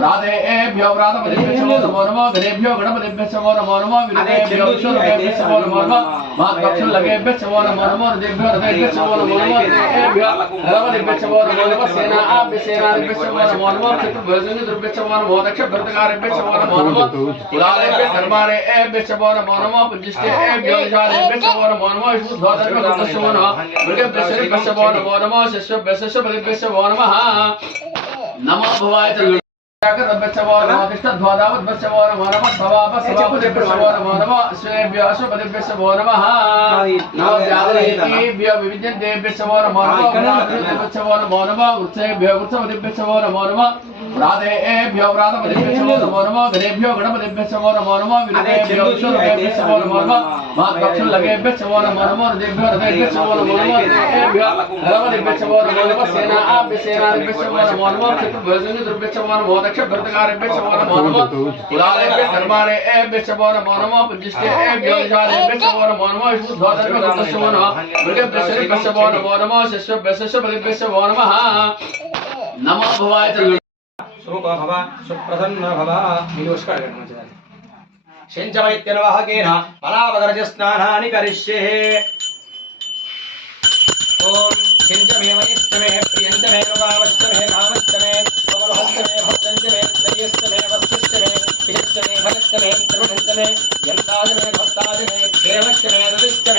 राधेभ्यो व्रातपतिभ्यो नमो नमः गणेभ्यो गणपतिभ्यो नमो नमः विद्येभ्यो विष्णुभ्यो नमो नमः मातृलगेभ्यो नमो नमः हृदयभ्यो हृदयभ्यो नमो नमः देभ्यो गणपतिभ्यो नमो नमः सेनाभ्यो नमो नमः चित्रभ्यो नमो दक्षभृतकारेभ्यो नमो नमः कुलालेभ्यो धर्मारेभ्यो नमो नमः पुजिष्टेभ्यो विशालेभ्यो नमो नमः विष्णुध्वजभ्यो नमः मृगभ्यो नमो नमः शिष्यभ्यो नमः नमो भवाय राधेभ्यो व्रातपतिभ्यो नमो नमः गणेभ्यो गणपतिभ्यो नमो नमः विद्येभ्यो विष्णुभ्यो नमो नमः मातृलगेभ्यो नमो नमः हृदयभ्यो हृदयभ्यो नमो नमः देभ्यो गणपतिभ्यो नमो नमः सेनाभ्यो नमो नमः चित्रभ्यो नमो दक्षभृतकारेभ्यो नमो नमः कुलालेभ्यो धर्मारेभ्यो नमो नमः पुजिष्टेभ्यो विशालेभ्यो नमो नमः विष्णुध्वजभ्यो नमः मृगभ्यो नमो नमः शिष्यभ्यो नमः नमो भवाय स्वरूप भव सुप्रसन्न भव नमस्कार शंचवैत्यनवाहकेन बलावदर्ज स्नानानि करिष्ये ओम शंचमे वनिष्ठमे प्रियंचमे कामश्चमे कामश्चमे कमलहस्तमे भक्तंचमे त्रयश्चमे वत्सश्चमे शिरश्चमे भगश्चमे त्रिभुवनश्चमे यन्ताजमे भक्ताजमे देवश्चमे रविश्च